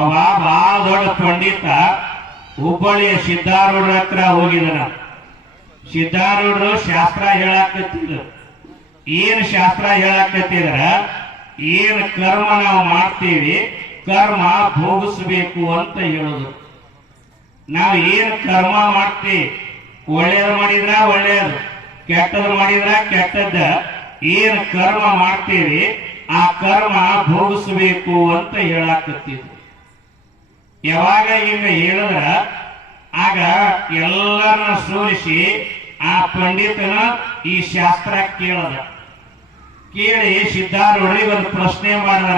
ಅವ ಬಹಳ ದೊಡ್ಡ ಪಂಡಿತ ಹುಬ್ಬಳ್ಳಿಯ ಸಿದ್ಧಾರೂಢರ ಹತ್ರ ಹೋಗಿದನ. ಸಿದ್ಧಾರೂಢರು ಶಾಸ್ತ್ರ ಹೇಳಾಕತ್ತಿದ್ರು. ಏನ್ ಶಾಸ್ತ್ರ ಹೇಳಾಕತ್ತಿದ್ರ, ಏನ್ ಕರ್ಮ ನಾವು ಮಾಡ್ತೀವಿ ಕರ್ಮ ಭೋಗಿಸ್ಬೇಕು ಅಂತ ಹೇಳುದು. ನಾವು ಏನ್ ಕರ್ಮ ಮಾಡ್ತೀವಿ, ಒಳ್ಳೇದು ಮಾಡಿದ್ರ ಒಳ್ಳೇದು, ಕೆಟ್ಟದ್ದು ಮಾಡಿದ್ರ ಕೆಟ್ಟದ್ದ, ಏನ್ ಕರ್ಮ ಮಾಡ್ತೀವಿ ಆ ಕರ್ಮ ಭೋಗಿಸ್ಬೇಕು ಅಂತ ಹೇಳಾಕತ್ತಿದ್ರು. ಯಾವಾಗ ಹಿಂಗ ಹೇಳಿದ್ರ ಆಗ ಎಲ್ಲರನ್ನ ಸೋಲಿಸಿ ಆ ಪಂಡಿತನ ಈ ಶಾಸ್ತ್ರ ಕೇಳದ. ಕೇಳಿ ಸಿದ್ಧಾರೂಢರಿಗೆ ಒಂದು ಪ್ರಶ್ನೆ ಮಾಡಿದ.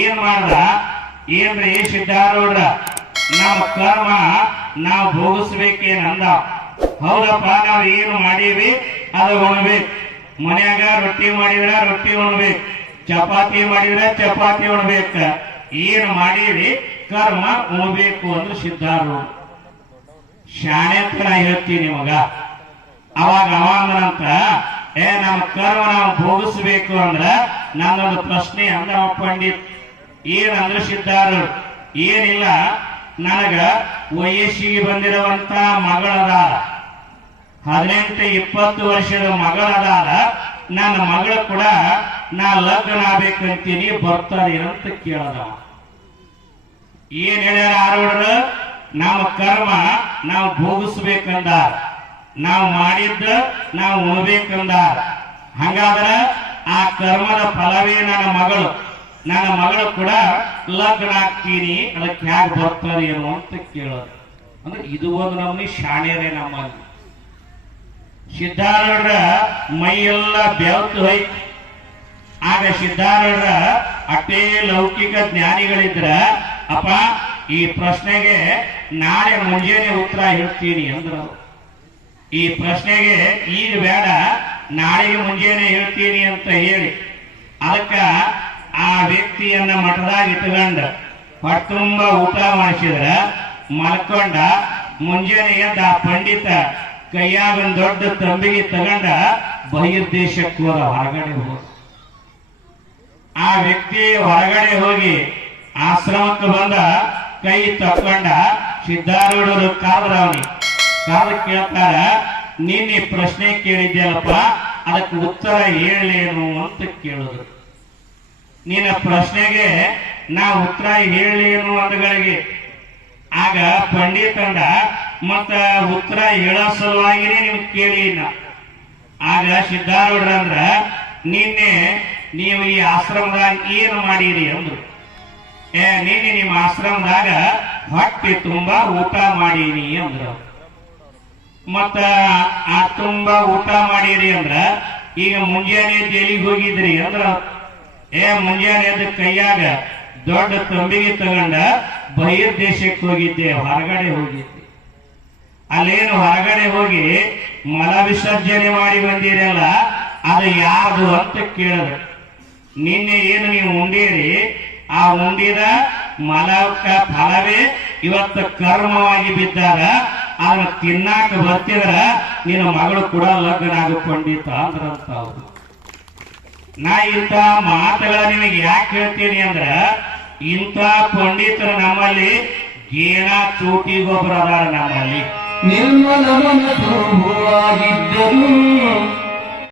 ಏನ್ ಮಾಡ್ದ, ಏನ್ರಿ ಸಿದ್ಧಾರೂಢ, ನಮ್ಮ ಕರ್ಮ ನಾವು ಭೋಗಿಸ್ಬೇಕೇನಂದ. ಹೌದಪ್ಪ, ನಾವು ಏನು ಮಾಡೀವಿ ಅದು ಉಣ್ಬೇಕು. ಮನ್ಯಾಗ ರೊಟ್ಟಿ ಮಾಡಿದ್ರ ರೊಟ್ಟಿ ಉಣ್ಬೇಕು, ಚಪಾತಿ ಮಾಡಿದ್ರ ಚಪಾತಿ ಉಣ್ಬೇಕ, ಏನು ಮಾಡೀವಿ ಕರ್ಮ ಉಣ್ಬೇಕು ಅಂದ್ರೆ ಸಿದ್ಧಾರೂಢ. ಶಾಣೆ ಅಂತ ನಾ ಹೇಳ್ತೀನಿ ಮಗ. ಅವಾಗ ಅವಂದ್ರಂತ, ನಮ್ಮ ಕರ್ಮ ನಾವು ಭೋಗಿಸ್ಬೇಕು ಅಂದ್ರ ನನ್ನೊಂದು ಪ್ರಶ್ನೆ ಅಂದ ಪಂಡಿತ್. ಏನಂದ್ರೆ ಸಿದ್ಧಾರೂಢ, ಏನಿಲ್ಲ, ನನಗ ವಯಸ್ಸಿಗೆ ಬಂದಿರುವಂತ ಮಗಳದ, 18-20 ವರ್ಷದ ಮಗಳದಾರ. ನನ್ನ ಮಗಳು ಕೂಡ ನಾ ಲಗ್ನ ಆಗ್ಬೇಕಂತೀನಿ, ಬರ್ತದೇನಂತ ಕೇಳದ. ಏನ್ ಹೇಳ್ಯಾರ ಆರೋಢರು, ನಮ್ಮ ಕರ್ಮ ನಾವು ಭೋಗಿಸ್ಬೇಕಂದಾರ, ನಾವು ಮಾಡಿದ್ದ ನಾವು ಉಣ್ಬೇಕಂದಾರ. ಹಂಗಾದ್ರ ಆ ಕರ್ಮದ ಫಲವೇ ನನ್ನ ಮಗಳು ಕೂಡ ಲಗ್ನ ಆಗ್ತೀನಿ, ಅದಕ್ಕೆ ಹ್ಯಾಗ ಬರ್ತದೇನು ಅಂತ ಕೇಳೋದು. ಅಂದ್ರೆ ಇದು ಒಂದು ನಮ್ಮನಿ ಶಾಣ್ಯರೇ ನಮ್ಮಲ್ಲಿ. ಸಿದ್ಧಾರೂಢರ ಮೈಯೆಲ್ಲ ಬೆವತ್ತು ಹೋಯ್ತು. ಆಗ ಸಿದ್ಧಾರೂಢರ ಅಷ್ಟೇ ಲೌಕಿಕ ಜ್ಞಾನಿಗಳಿದ್ರ, ಅಪ್ಪ ಈ ಪ್ರಶ್ನೆಗೆ ನಾಳೆ ಮುಂಜಾನೆ ಉತ್ತರ ಹೇಳ್ತೀನಿ ಅಂದ್ರು. ಈ ಪ್ರಶ್ನೆಗೆ ಈಗ ಬೇಡ, ನಾಳೆಗೆ ಮುಂಜಾನೆ ಹೇಳ್ತೀನಿ ಅಂತ ಹೇಳಿ ಅದಕ್ಕ ಆ ವ್ಯಕ್ತಿಯನ್ನ ಮಠದಾಗ ಇಟ್ಕೊಂಡ ಹೊಟ್ಟುಂಬ ಊಟ ಮಾಡಿಸಿದ್ರ, ಮಲ್ಕೊಂಡ. ಮುಂಜಾನೆ ಎದ್ದ ಆ ಪಂಡಿತ ಕೈಯಾಗ ಒಂದು ದೊಡ್ಡ ತಂಬಿಗೆ ತಗೊಂಡ ಬಹಿರ್ದೇಶಕ್ಕೆ ಹೋದ, ಹೊರಗಡೆ ಹೋದ. ಆ ವ್ಯಕ್ತಿ ಹೊರಗಡೆ ಹೋಗಿ ಆಶ್ರಮಕ್ಕೆ ಬಂದ, ಕೈ ತಕ್ಕೊಂಡ. ಸಿದ್ಧಾರೂಢರು ಕಾದ್ರವನಿಗೆ ಕಾದ ಕೇಳ್ತಾರ, ನಿನ್ನೆ ಪ್ರಶ್ನೆ ಕೇಳಿದ್ಯಲ್ಲಪ್ಪ, ಅದಕ್ಕೆ ಉತ್ತರ ಹೇಳಲೇನು ಅಂತ ಕೇಳಿದ್ರು. ನಿನ್ನ ಪ್ರಶ್ನೆಗೆ ನಾ ಉತ್ತರ ಹೇಳಲೇನು ಅಂದಗಳಿಗೆ ಆಗ ಪಂಡಿತಂಡ ಮತ್ತ ಉತ್ತರ ಹೇಳೋ ಸಲುವಾಗಿನೇ ನೀವು ಕೇಳಿನ. ಆಗ ಸಿದ್ಧಾರೂಢರಂದ್ರ, ನಿನ್ನೆ ನೀವು ಈ ಆಶ್ರಮದಾಗ ಏನು ಮಾಡಿರಿ ಅಂದ್ರು. ನಿನ್ನೆ ನಿಮ್ಮ ಆಶ್ರಮದಾಗ ಹೊಟ್ಟೆ ತುಂಬಾ ಊಟ ಮಾಡೀನಿ ಅಂದ್ರು. ಮತ್ತ ಆ ತುಂಬಾ ಊಟ ಮಾಡಿರಿ ಅಂದ್ರ ಈಗ ಮುಂಜಾನೆ ಎಲ್ಲಿಗೆ ಹೋಗಿದ್ರಿ ಅಂದ್ರ, ಮುಂಜಾನೆ ಎದ್ದ ಕೈಯಾಗ ದೊಡ್ಡ ತಂಬಿಗೆ ತಗೊಂಡ ಬಹಿರ್ದೇಶಕ್ಕೆ ಹೋಗಿದ್ದೆ, ಹೊರಗಡೆ ಹೋಗಿದ್ದೆ. ಅಲ್ಲೇನು ಹೊರಗಡೆ ಹೋಗಿ ಮಲ ವಿಸರ್ಜನೆ ಮಾಡಿ ಬಂದಿರಲ್ಲ, ಅದು ಯಾರ್ದು ಅಂತ ಕೇಳಿದ್ರು. ನಿನ್ನೆ ಏನು ನೀವು ಉಂಡೀರಿ, ಆ ಉಂಡಿದ ಮಲಕ ಫಲವೇ ಇವತ್ತು ಕರ್ಮವಾಗಿ ಬಿದ್ದಾಗ ಅದನ್ನ ತಿನ್ನಾಕ ಬರ್ತಿದ್ರ ನಿನ್ನ ಮಗಳು ಕೂಡ ಲಗ್ನ ಆಗು ಪಂಡಿತ ಅಂದ್ರಂತ ಅವ್ರು. ನಾ ಇಂಥ ಮಾತುಗಳ ನಿಮಗೆ ಯಾಕೆ ಹೇಳ್ತೀನಿ ಅಂದ್ರ, ಇಂಥ ಪಂಡಿತರು ನಮ್ಮಲ್ಲಿ ಗೇಣ ಚೂಟಿಗೊಬ್ಬರ ಅದಾರ ನಮ್ಮಲ್ಲಿ. ನಿರ್ಮಲ ಮನಸ್ಸು ಹೂವಾಗಿದ್ದರು